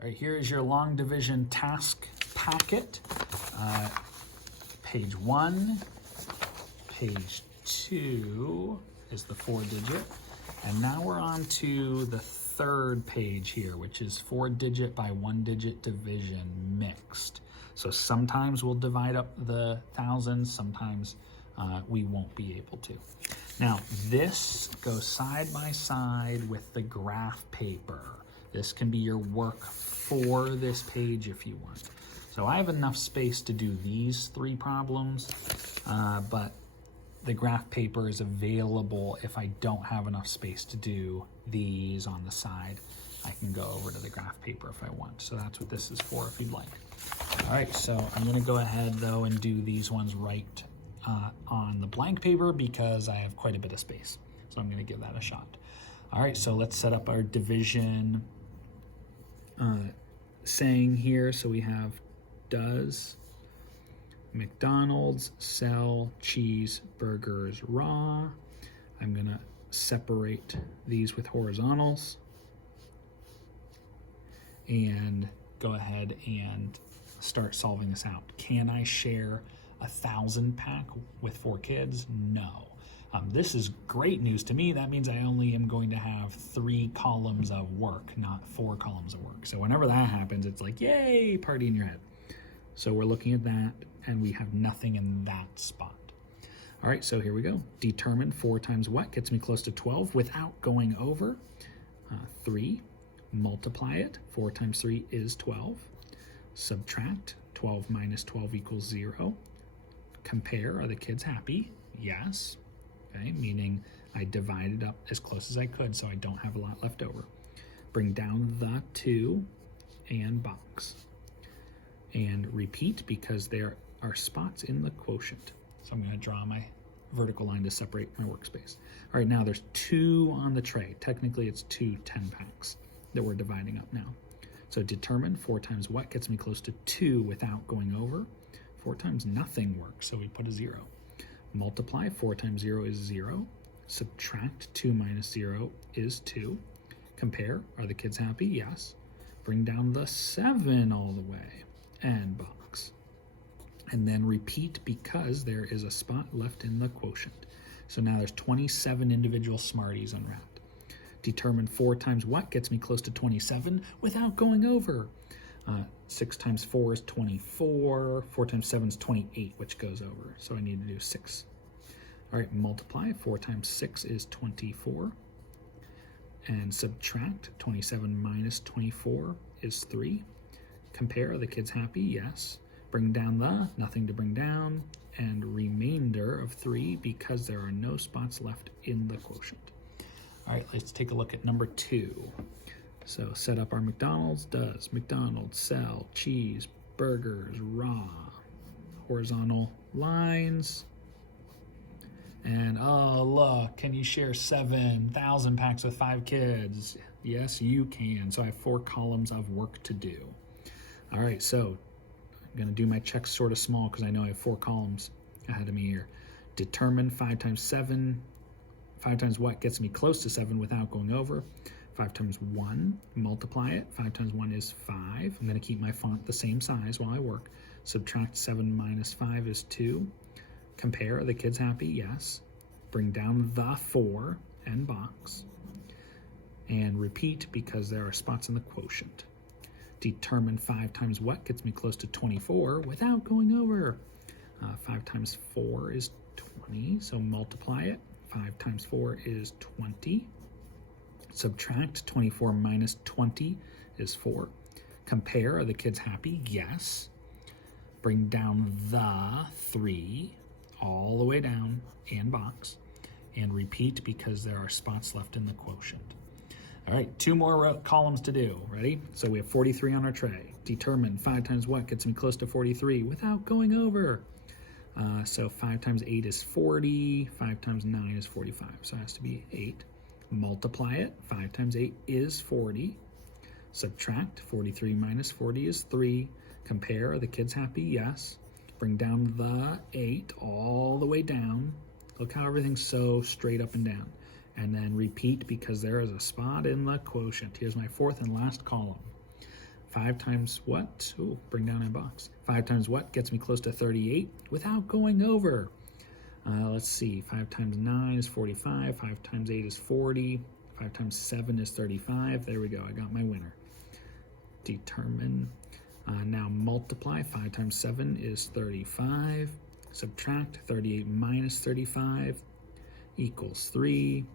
All right, here is your long division task packet. Page 1, page 2 is the 4-digit. And now we're on to the third page here, which is 4-digit by 1-digit division mixed. So sometimes we'll divide up the thousands, sometimes we won't be able to. Now this goes side by side with the graph paper. This can be your work for this page if you want. So I have enough space to do these 3 problems, but the graph paper is available if I don't have enough space to do these on the side. I can go over to the graph paper if I want. So that's what this is for if you'd like. All right, so I'm gonna go ahead though and do these ones right on the blank paper because I have quite a bit of space. So I'm gonna give that a shot. All right, so let's set up our division saying here. So we have does McDonald's sell cheeseburgers raw? I'm gonna separate these with horizontals and go ahead and start solving this out. Can I share 1,000 pack with 4 kids? No. This is great news to me. That means I only am going to have 3 columns of work, not 4 columns of work. So whenever that happens, it's like, yay, party in your head. So we're looking at that and we have nothing in that spot. All right, so here we go. Determine 4 times what gets me close to 12 without going over. 3, multiply it. 4 times 3 is 12. Subtract, 12 minus 12 equals 0. Compare, are the kids happy? Yes. Okay, meaning I divided up as close as I could so I don't have a lot left over. Bring down the 2 and box. And repeat because there are spots in the quotient. So I'm gonna draw my vertical line to separate my workspace. All right, now there's 2 on the tray. Technically it's 2 10 packs that we're dividing up now. So determine 4 times what gets me close to 2 without going over. 4 times nothing works, so we put a 0. Multiply, 4 times 0 is 0. Subtract, 2 minus 0 is 2. Compare, are the kids happy? Yes. Bring down the 7 all the way and box. And then repeat because there is a spot left in the quotient. So now there's 27 individual Smarties unwrapped. Determine 4 times what gets me close to 27 without going over. 6 times 4 is 24. 4 times 7 is 28, which goes over. So I need to do 6. All right, multiply. 4 times 6 is 24. And subtract. 27 minus 24 is 3. Compare, are the kids happy? Yes. Bring down the, nothing to bring down, and remainder of 3 because there are no spots left in the quotient. All right, let's take a look at number 2. So set up our McDonald's. Does McDonald's sell cheeseburgers raw? Horizontal lines. And oh, look, can you share 7,000 packs with 5 kids? Yes, you can. So I have 4 columns of work to do. All right, so I'm gonna do my checks sort of small because I know I have 4 columns ahead of me here. Determine 5 times 7. 5 times what gets me close to 7 without going over. 5 times 1, multiply it. 5 times 1 is 5. I'm gonna keep my font the same size while I work. Subtract 7 minus 5 is 2. Compare, are the kids happy? Yes. Bring down the 4 and box. And repeat because there are spots in the quotient. Determine 5 times what gets me close to 24 without going over. 5 times 4 is 20, so multiply it. 5 times 4 is 20. Subtract, 24 minus 20 is 4. Compare, are the kids happy? Yes. Bring down the 3 all the way down and box. And repeat because there are spots left in the quotient. All right, 2 more columns to do. Ready? So we have 43 on our tray. Determine 5 times what gets me close to 43 without going over. So 5 times 8 is 40. 5 times 9 is 45. So it has to be 8. Multiply it. 5 times 8 is 40. Subtract. 43 minus 40 is 3. Compare. Are the kids happy? Yes. Bring down the 8 all the way down. Look how everything's so straight up and down. And then repeat because there is a spot in the quotient. Here's my 4th and last column. 5 times what? Ooh, bring down a box. 5 times what gets me close to 38 without going over? Let's see, 5 times 9 is 45, 5 times 8 is 40, 5 times 7 is 35. There we go, I got my winner. Determine, now multiply. 5 times 7 is 35. Subtract 38 minus 35 equals 3.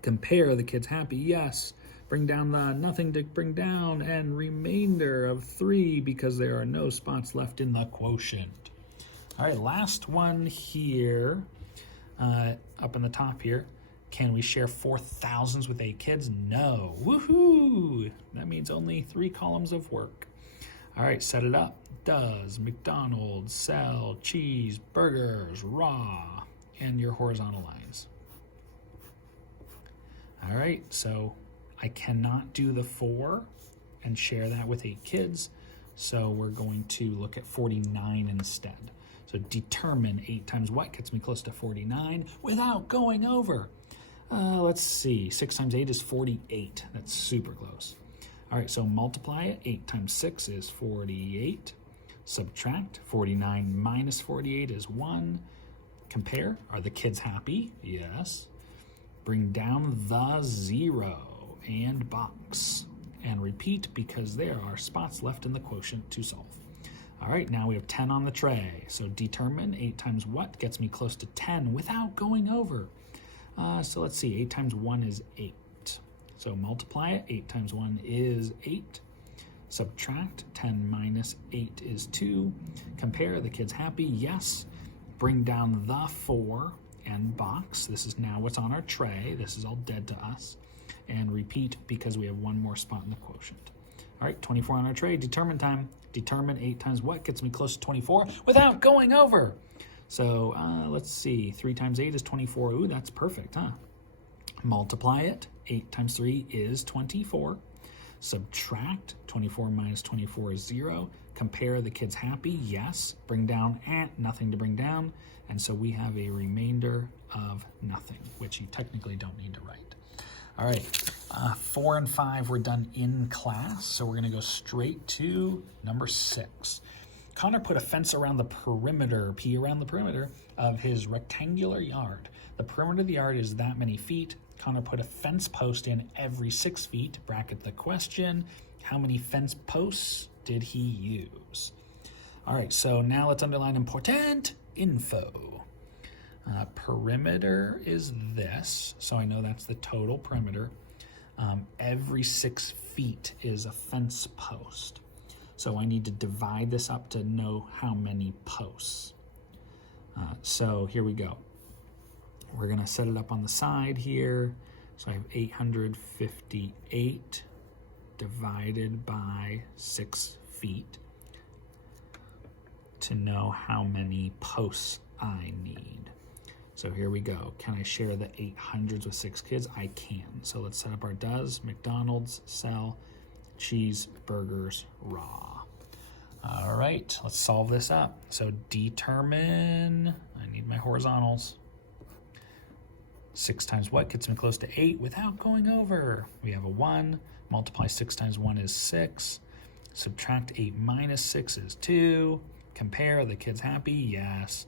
Compare, the kid's happy, yes. Bring down the nothing to bring down, and remainder of 3 because there are no spots left in the quotient. All right, last one here, up in the top here. Can we share 4 thousands with 8 kids? No. Woohoo! That means only 3 columns of work. All right, set it up. Does McDonald's sell cheeseburgers raw? And your horizontal lines. All right, so I cannot do the 4 and share that with 8 kids. So we're going to look at 49 instead. So determine 8 times what gets me close to 49 without going over. Let's see, 6 times 8 is 48. That's super close. All right, so multiply it. 8 times 6 is 48. Subtract, 49 minus 48 is 1. Compare, are the kids happy? Yes. Bring down the 0 and box. And repeat because there are spots left in the quotient to solve. All right, now we have 10 on the tray. So determine 8 times what gets me close to 10 without going over. So let's see, 8 times 1 is 8. So multiply it, 8 times 1 is 8. Subtract, 10 minus 8 is 2. Compare, the kid's happy, yes. Bring down the 4 and box. This is now what's on our tray. This is all dead to us. And repeat because we have 1 more spot in the quotient. All right, 24 on our tray, determine time. Determine 8 times what gets me close to 24 without going over. So let's see, 3 times 8 is 24. Ooh, that's perfect, huh? Multiply it. 8 times 3 is 24. Subtract, 24 minus 24 is 0. Compare, the kid's happy, yes. Bring down, nothing to bring down. And so we have a remainder of nothing, which you technically don't need to write. All right, 4 and 5 were done in class, so we're gonna go straight to number 6. Connor put a fence around the perimeter, P around the perimeter, of his rectangular yard. The perimeter of the yard is that many feet. Connor put a fence post in every 6 feet. Bracket the question, how many fence posts did he use? All right, so now let's underline important info. Perimeter is this, so I know that's the total perimeter. Every 6 feet is a fence post. So I need to divide this up to know how many posts. So here we go. We're gonna set it up on the side here. So I have 858 divided by 6 feet to know how many posts I need. So here we go. Can I share the 800s with 6 kids? I can. So let's set up our does. McDonald's sell cheeseburgers raw. All right, let's solve this up. So determine, I need my horizontals. 6 times what gets me close to 8 without going over? We have a 1. Multiply 6 times 1 is 6. Subtract 8 minus 6 is 2. Compare, the kid's happy, yes.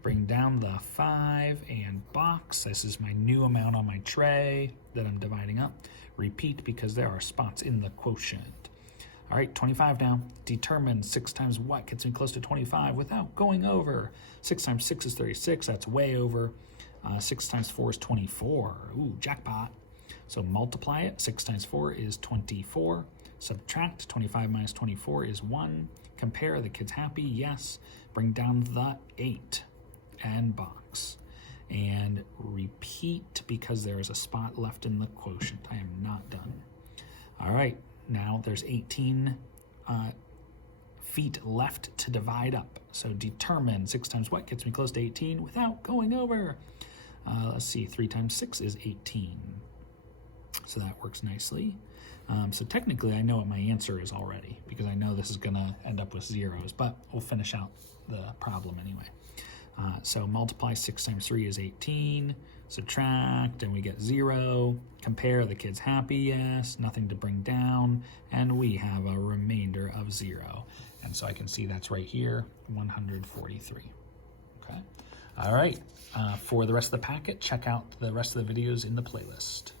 Bring down the 5 and box. This is my new amount on my tray that I'm dividing up. Repeat because there are spots in the quotient. All right, 25 now. Determine 6 times what gets me close to 25 without going over. 6 times 6 is 36. That's way over. 6 times 4 is 24. Ooh, jackpot. So multiply it. 6 times 4 is 24. Subtract 25 minus 24 is 1. Compare, the kid's happy, yes. Bring down the 8 and box. And repeat because there is a spot left in the quotient. I am not done. All right, now there's 18 feet left to divide up. So determine 6 times what gets me close to 18 without going over. Let's see, 3 times 6 is 18. So that works nicely. So technically I know what my answer is already because I know this is gonna end up with zeros, but we'll finish out the problem anyway. So multiply 6 times 3 is 18. subtract, and we get 0. Compare, the kid's happy, yes, nothing to bring down, and we have a remainder of 0. And so I can see that's right here, 143. Okay. All right. For the rest of the packet, check out the rest of the videos in the playlist.